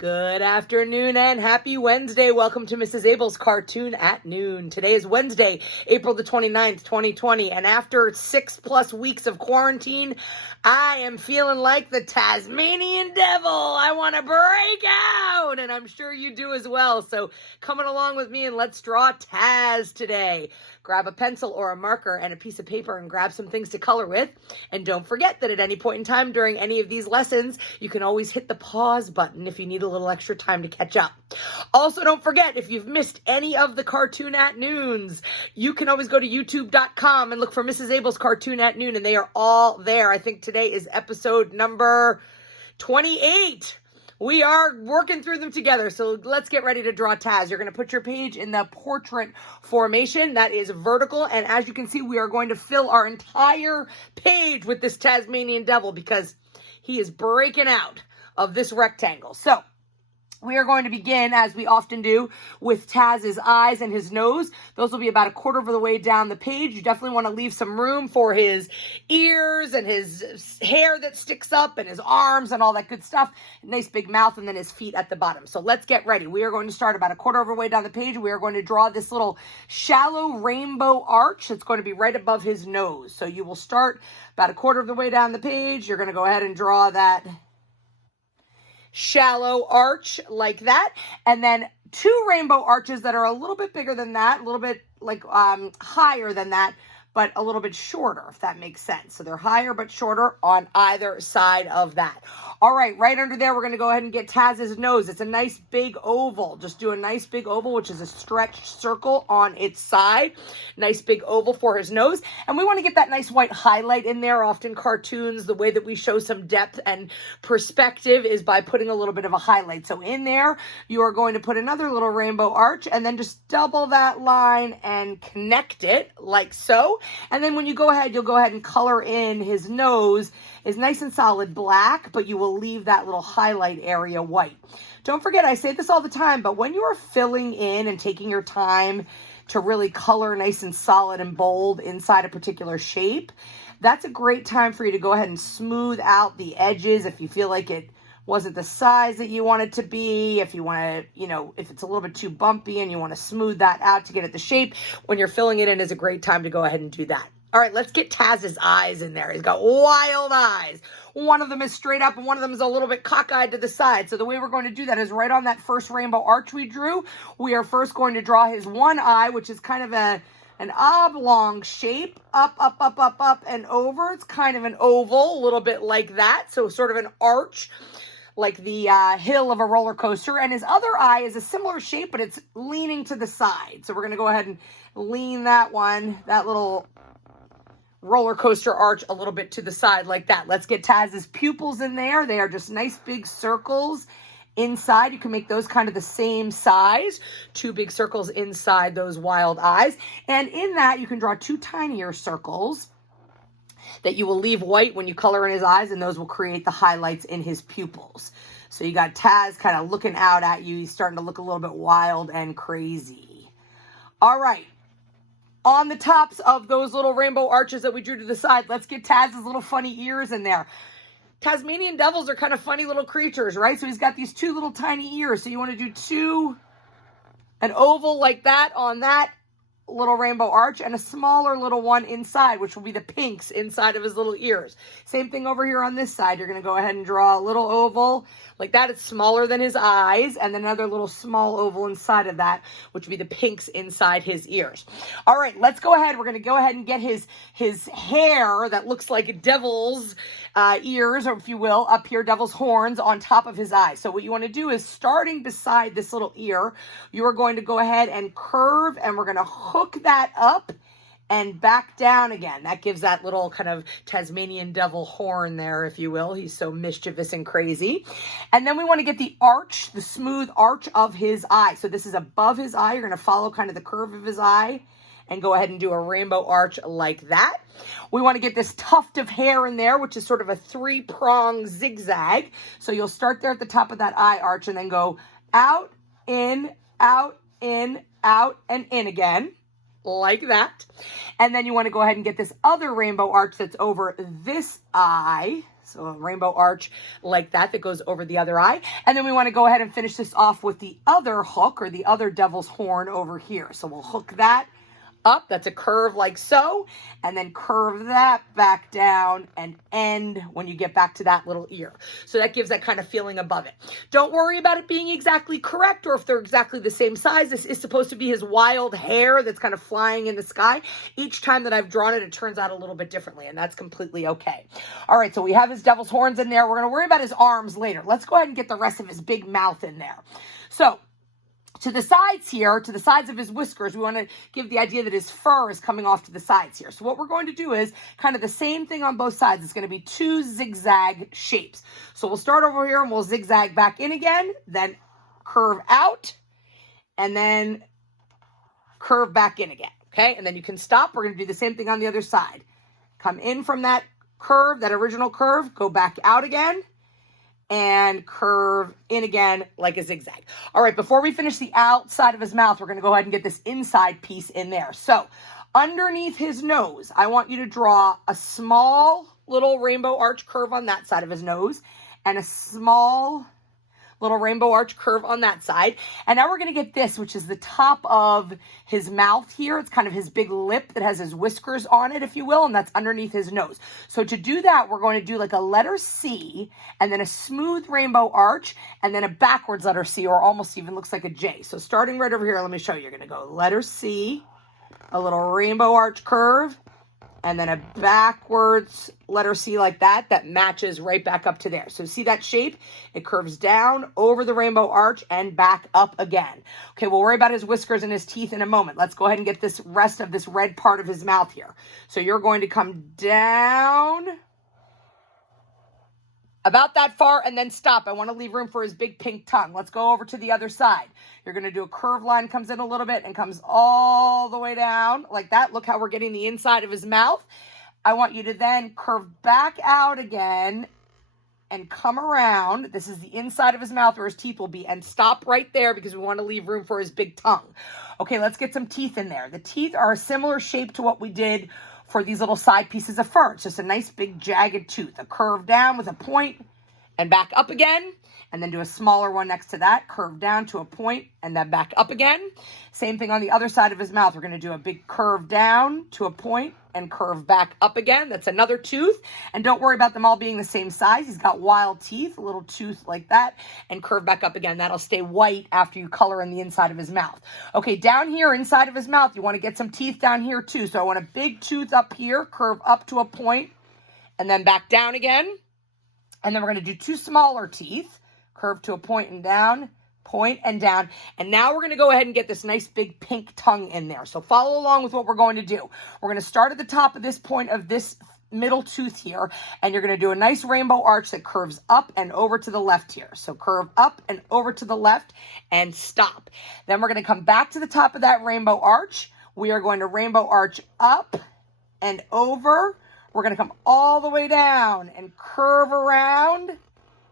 Good afternoon and happy Wednesday. Welcome to Mrs. Abell's Cartoon at Noon. Today is Wednesday, April the 29th, 2020. And after 6+ weeks of quarantine, I am feeling like the Tasmanian devil. I want to break out, and I'm sure you do as well. So coming along with me and let's draw Taz today. Grab a pencil or a marker and a piece of paper and grab some things to color with. And don't forget that at any point in time during any of these lessons, you can always hit the pause button if you need a little extra time to catch up. Also, don't forget, if you've missed any of the Cartoon at Noons, you can always go to youtube.com and look for Mrs. Abell's Cartoon at Noon, and they are all there. I think today is episode number 28. We are working through them together, so let's get ready to draw Taz. You're going to put your page in the portrait formation. That is vertical, and as you can see, we are going to fill our entire page with this Tasmanian devil because he is breaking out of this rectangle. So we are going to begin, as we often do, with Taz's eyes and his nose. Those will be about a quarter of the way down the page. You definitely want to leave some room for his ears and his hair that sticks up and his arms and all that good stuff. Nice big mouth, and then his feet at the bottom. So let's get ready. We are going to start about a quarter of the way down the page. We are going to draw this little shallow rainbow arch that's going to be right above his nose. So you will start about a quarter of the way down the page. You're going to go ahead and draw that shallow arch like that, and then two rainbow arches that are a little bit bigger than that, a little bit like higher than that, but a little bit shorter, if that makes sense. So they're higher but shorter on either side of that. All right, right under there, we're going to go ahead and get Taz's nose. It's a nice big oval. Just do a nice big oval, which is a stretched circle on its side. Nice big oval for his nose. And we want to get that nice white highlight in there. Often cartoons, the way that we show some depth and perspective is by putting a little bit of a highlight. So in there, you are going to put another little rainbow arch and then just double that line and connect it like so. And then when you go ahead, you'll go ahead and color in his nose. Is nice and solid black, but you will leave that little highlight area white. Don't forget, I say this all the time, but when you are filling in and taking your time to really color nice and solid and bold inside a particular shape, that's a great time for you to go ahead and smooth out the edges if you feel like it wasn't the size that you want it to be, if you want to, if it's a little bit too bumpy and you want to smooth that out to get it the shape, when you're filling it in is a great time to go ahead and do that. All right, let's get Taz's eyes in there. He's got wild eyes. One of them is straight up and one of them is a little bit cockeyed to the side. So the way we're going to do that is right on that first rainbow arch we drew. We are first going to draw his one eye, which is kind of an oblong shape, up, and over. It's kind of an oval, a little bit like that. So sort of an arch, like the hill of a roller coaster. And his other eye is a similar shape, but it's leaning to the side. So we're going to go ahead and lean that little roller coaster arch a little bit to the side like that. Let's get Taz's pupils in there. They are just nice big circles inside. You can make those kind of the same size. Two big circles inside those wild eyes. And in that, you can draw two tinier circles that you will leave white when you color in his eyes, and those will create the highlights in his pupils. So you got Taz kind of looking out at you. He's starting to look a little bit wild and crazy. All right. On the tops of those little rainbow arches that we drew to the side, let's get Taz's little funny ears in there. Tasmanian devils are kind of funny little creatures, right? So he's got these two little tiny ears. So you want to do an oval like that on that little rainbow arch and a smaller little one inside, which will be the pinks inside of his little ears. Same thing over here on this side. You're going to go ahead and draw a little oval like that. It's smaller than his eyes, and then another little small oval inside of that, which will be the pinks inside his ears. All right, let's go ahead. We're going to go ahead and get his hair that looks like a devil's ears, or if you will, up here, devil's horns on top of his eyes. So what you want to do is, starting beside this little ear, you are going to go ahead and curve, and we're going to hook that up and back down again. That gives that little kind of Tasmanian devil horn there, if you will. He's so mischievous and crazy. And then we want to get the arch, the smooth arch of his eye. So this is above his eye. You're going to follow kind of the curve of his eye and go ahead and do a rainbow arch like that. We want to get this tuft of hair in there, which is sort of a three-prong zigzag. So you'll start there at the top of that eye arch and then go out, in, out, in, out, and in again, like that. And then you want to go ahead and get this other rainbow arch that's over this eye, So a rainbow arch like that goes over the other eye. And then we want to go ahead and finish this off with the other hook, or the other devil's horn over here. So we'll hook that up. That's a curve like so, and then curve that back down and end when you get back to that little ear. So that gives that kind of feeling above it. Don't worry about it being exactly correct or if they're exactly the same size. This is supposed to be his wild hair that's kind of flying in the sky. Each time that I've drawn it, it turns out a little bit differently, and that's completely okay. All right, so we have his devil's horns in there. We're going to worry about his arms later. Let's go ahead and get the rest of his big mouth in there. So to the sides here, to the sides of his whiskers, we want to give the idea that his fur is coming off to the sides here. So what we're going to do is kind of the same thing on both sides. It's going to be two zigzag shapes. So we'll start over here and we'll zigzag back in again, then curve out, and then curve back in again, okay? And then you can stop. We're going to do the same thing on the other side. Come in from that curve, that original curve, go back out again, and curve in again like a zigzag. All right, before we finish the outside of his mouth, we're going to go ahead and get this inside piece in there. So underneath his nose, I want you to draw a small little rainbow arch curve on that side of his nose and a small little rainbow arch curve on that side. And now we're going to get this, which is the top of his mouth here. It's kind of his big lip that has his whiskers on it, if you will, and that's underneath his nose. So to do that, we're going to do like a letter C, and then a smooth rainbow arch, and then a backwards letter C, or almost even looks like a J. So starting right over here, let me show you. You're going to go letter C, a little rainbow arch curve, and then a backwards letter C like that matches right back up to there. So see that shape? It curves down over the rainbow arch and back up again. Okay, we'll worry about his whiskers and his teeth in a moment. Let's go ahead and get this rest of this red part of his mouth here. So you're going to come down about that far and then stop. I want to leave room for his big pink tongue. Let's go over to the other side. You're going to do a curved line, comes in a little bit and comes all the way down like that. Look how we're getting the inside of his mouth. I want you to then curve back out again and come around. This is the inside of his mouth where his teeth will be, and stop right there because we want to leave room for his big tongue. Okay, let's get some teeth in there. The teeth are a similar shape to what we did for these little side pieces of fur. It's just a nice big jagged tooth, a curve down with a point and back up again, and then do a smaller one next to that, curve down to a point and then back up again. Same thing on the other side of his mouth. We're going to do a big curve down to a point and curve back up again. That's another tooth. And don't worry about them all being the same size. He's got wild teeth, a little tooth like that, and curve back up again. That'll stay white after you color in the inside of his mouth. Okay, down here inside of his mouth, you want to get some teeth down here too. So I want a big tooth up here, curve up to a point, and then back down again. And then we're going to do two smaller teeth, curve to a point and down, point and down. And now we're going to go ahead and get this nice big pink tongue in there. So follow along with what we're going to do. We're going to start at the top of this point of this middle tooth here, and you're going to do a nice rainbow arch that curves up and over to the left here. So curve up and over to the left and stop. Then we're going to come back to the top of that rainbow arch. We are going to rainbow arch up and over. We're going to come all the way down and curve around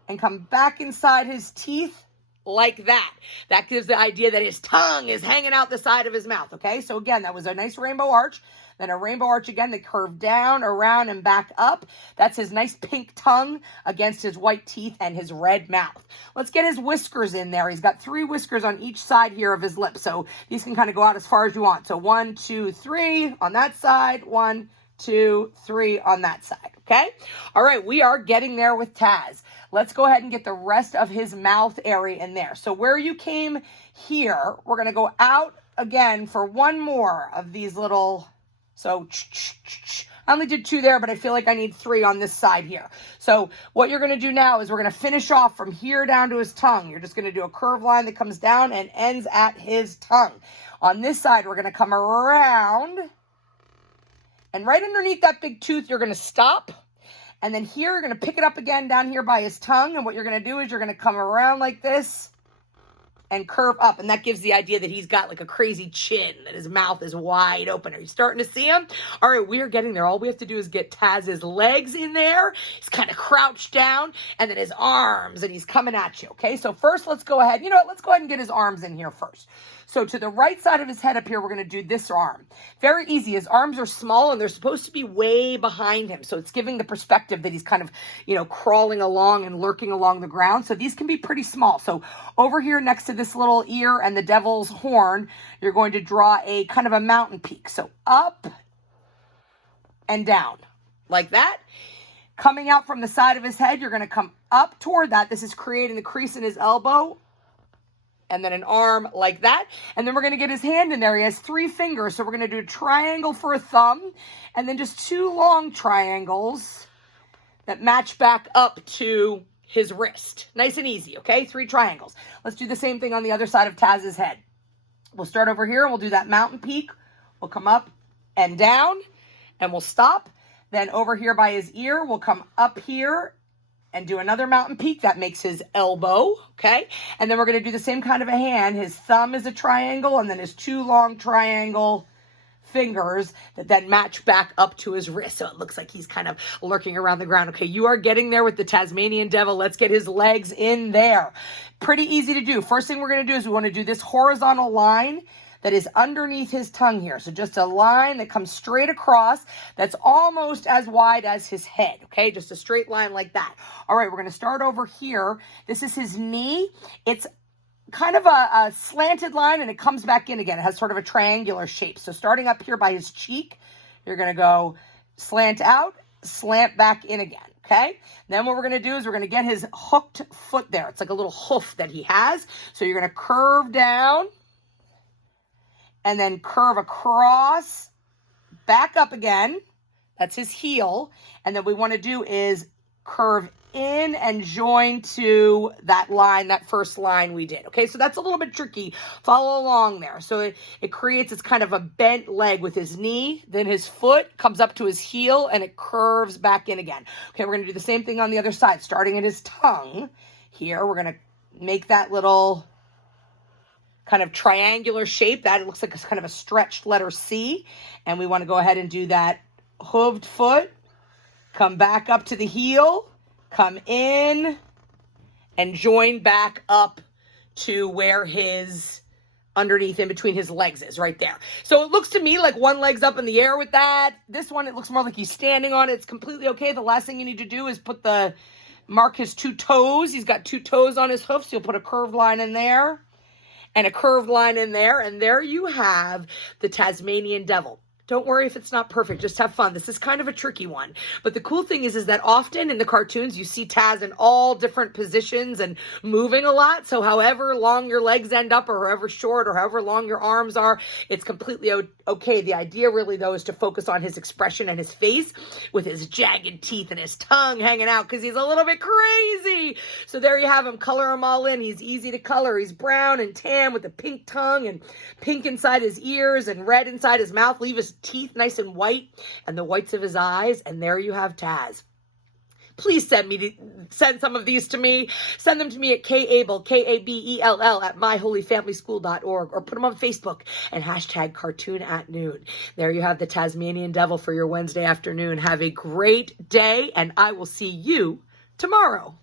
and come back inside his teeth like that. That gives the idea that his tongue is hanging out the side of his mouth, okay? So again, that was a nice rainbow arch, then a rainbow arch again that curved down, around, and back up. That's his nice pink tongue against his white teeth and his red mouth. Let's get his whiskers in there. He's got 3 whiskers on each side here of his lips, so these can kind of go out as far as you want. So 1, 2, 3 on that side, 1, 2, 3 on that side, okay? All right, we are getting there with Taz. Let's go ahead and get the rest of his mouth area in there. So where you came here, we're going to go out again for one more of these little, so I only did 2 there, but I feel like I need 3 on this side here. So what you're going to do now is we're going to finish off from here down to his tongue. You're just going to do a curved line that comes down and ends at his tongue. On this side, we're going to come around, and right underneath that big tooth, you're going to stop. And then here, you're going to pick it up again down here by his tongue. And what you're going to do is you're going to come around like this and curve up. And that gives the idea that he's got like a crazy chin, that his mouth is wide open. Are you starting to see him? All right, we are getting there. All we have to do is get Taz's legs in there. He's kind of crouched down, and then his arms, and he's coming at you, okay? So first, let's go ahead. You know what? Let's go ahead and get his arms in here first. So to the right side of his head up here, we're going to do this arm. Very easy. His arms are small, and they're supposed to be way behind him. So it's giving the perspective that he's kind of, you know, crawling along and lurking along the ground. So these can be pretty small. So over here next to this little ear and the devil's horn, you're going to draw a kind of a mountain peak. So up and down like that. Coming out from the side of his head, you're going to come up toward that. This is creating the crease in his elbow. And then an arm like that. And then we're going to get his hand in there. He has 3 fingers. So we're going to do a triangle for a thumb. And then just 2 long triangles that match back up to his wrist. Nice and easy, okay? 3 triangles. Let's do the same thing on the other side of Taz's head. We'll start over here. We'll do that mountain peak. We'll come up and down. And we'll stop. Then over here by his ear, we'll come up here and do another mountain peak. That makes his elbow, okay? And then we're going to do the same kind of a hand. His thumb is a triangle, and then his 2 long triangle fingers that then match back up to his wrist. So it looks like he's kind of lurking around the ground. Okay, you are getting there with the Tasmanian devil. Let's get his legs in there. Pretty easy to do. First thing we're going to do is we want to do this horizontal line that is underneath his tongue here. So just a line that comes straight across that's almost as wide as his head, okay? Just a straight line like that. All right, we're going to start over here. This is his knee. It's kind of a slanted line, and it comes back in again. It has sort of a triangular shape. So starting up here by his cheek, you're going to go slant out, slant back in again. Okay, then what we're going to do is we're going to get his hooked foot there. It's like a little hoof that he has. So you're going to curve down, and then curve across, back up again. That's his heel. And then what we want to do is curve in and join to that line, that first line we did. Okay, so that's a little bit tricky. Follow along there. So it creates this kind of a bent leg with his knee, then his foot comes up to his heel, and it curves back in again. Okay, we're going to do the same thing on the other side, starting at his tongue. Here, we're going to make that little kind of triangular shape. That it looks like it's kind of a stretched letter C. And we want to go ahead and do that hooved foot. Come back up to the heel. Come in. And join back up to where his underneath in between his legs is right there. So it looks to me like one leg's up in the air with that. This one, it looks more like he's standing on it. It's completely okay. The last thing you need to do is mark his 2 toes. He's got 2 toes on his hoofs. You'll put a curved line in there. And a curved line in there, and there you have the Tasmanian devil. Don't worry if it's not perfect. Just have fun. This is kind of a tricky one. But the cool thing is that often in the cartoons, you see Taz in all different positions and moving a lot. So however long your legs end up, or however short, or however long your arms are, it's completely okay. The idea really, though, is to focus on his expression and his face with his jagged teeth and his tongue hanging out because he's a little bit crazy. So there you have him. Color him all in. He's easy to color. He's brown and tan with a pink tongue and pink inside his ears and red inside his mouth. Leave his teeth nice and white and the whites of his eyes, and there you have Taz. Please send some of these to me. Send them to me at Abell, Kabell at myholyfamilyschool.org, or put them on Facebook and hashtag cartoon@noon. There you have the Tasmanian devil for your Wednesday afternoon. Have a great day, and I will see you tomorrow.